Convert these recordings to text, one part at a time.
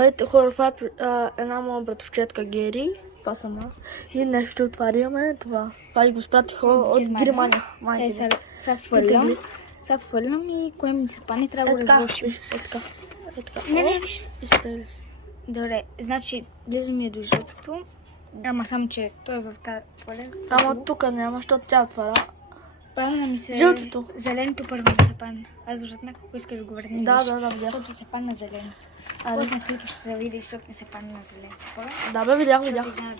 Здравейте хора, това е една моя братовчетка Гери, това съм аз. И нещо отваряме, това и го спратиха от Германия. Сега фърлям и кое ми се пани, трябва да го разложим. Е така. Не, виж. Изтеглиш. Добре, значи близо ми е до жълтото, ама само, че той е в тази поле. Ама тук няма, защото тя отваря. Падна ми се... Жълтото. Зеленото първо ми се падна. Аз вратна, ако искаш да го върни. Да, видях. Защото се падна зелено. После на клипа ще се види, защото ми се падна на зелено. Да бе, видях.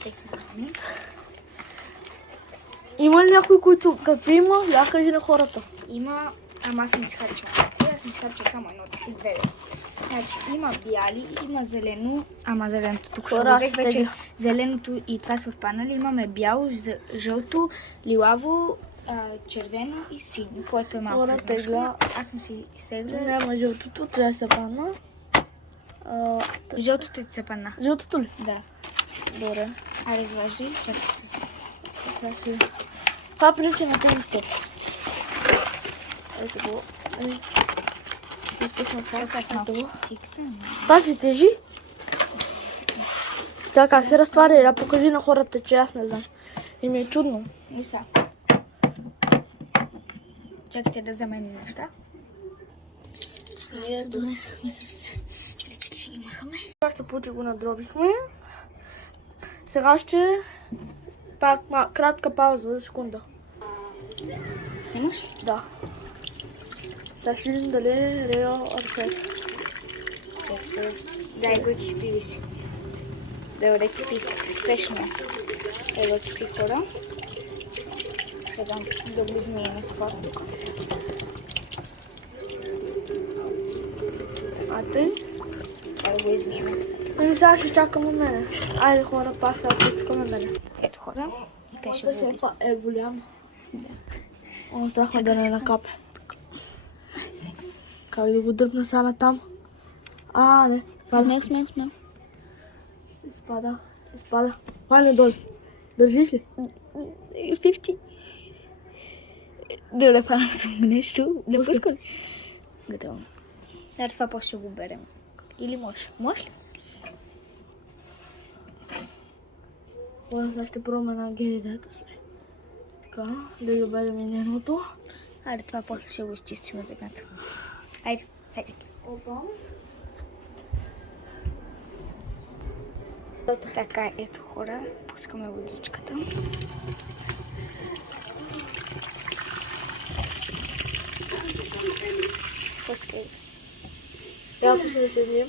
Те са зелени. Има ли някой, които какви има? Я кажи на хората. Има, ама аз съм изхарчила. Аз съм изхарчила само едното и две. Значи има бяли, има зелено, ама зеленото тук ще взех вече. Зеленото и това са отпаднали. Имаме бяло, жълто, лилаво, червено и синьо, което е малко размашко. Аз съм си изтегля. Няма жълтото, трябва да се падна. Жълтото ти се падна. Жълтото ли? Да. Добре. Айде, изваждай, чакай се. Това прилича на тези стоп. Ето го. Изкъсвам това. Ето го. Това си тежи? Така, се разтваря. Я покажи на хората, че аз не знам. И ми е чудно. И сега. Чакайте да вземем неща. Донесахме с плицки, ще ги махаме. Как се получи, го надробихме. Сега ще пак кратка пауза за секунда. Снимаш ли? Да. Да ще видим дали е реал арфет. Дай го кипи, виж. Добре, кипи. Спешно. Дай го кипи хора. Сега да го измиеме това тук. А ти? Дай да го измиеме. Ами сега ще чакаме мене. Айде хора, пак ще чакаме мене. Ето хора. И те ще Моята шепа е голяма. Он страхме да не накапе. Как да го дръпна сега натам? Не. Смел. Изпада. Пане долу. Държиш ли? 50. Да фана съм нещо. Да пускам ли? Готово. Да, това после ще го берем. Или можеш? Можеш ли? Сега ще пробваме на геридата си. Така, да ги берем и нейното. Айде, това после ще го изчистим за едната. Айде, сега. Опа. Така, ето хора, пускаме водичката. Пускай. Яко ще седим.